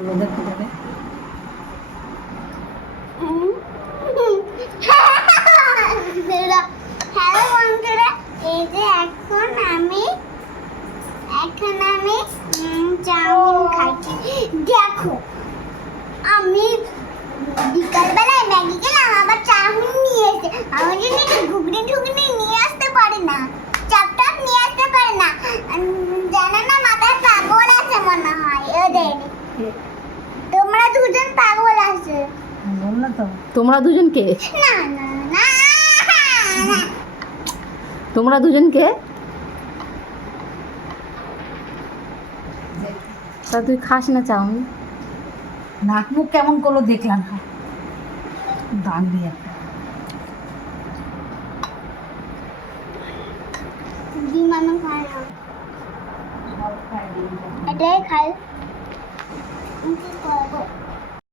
করল আমি এখন আমি আমি বিকালবেলায় ঘুগনি ঠুগনি নিয়ে আসতে পারে না চাপ টাপ নিয়ে আসতে পারে না। মাথায় পাগল আছে তোমরা দুজন পাগল আছে বলল তো। তোমরা দুজন কে? না না না তোমরা দুজনকে তা তুই খাস না চাউমিন? নাক মুখ কেমন করল দেখলাম না। দাগ দিয়ে এটাই খাই কি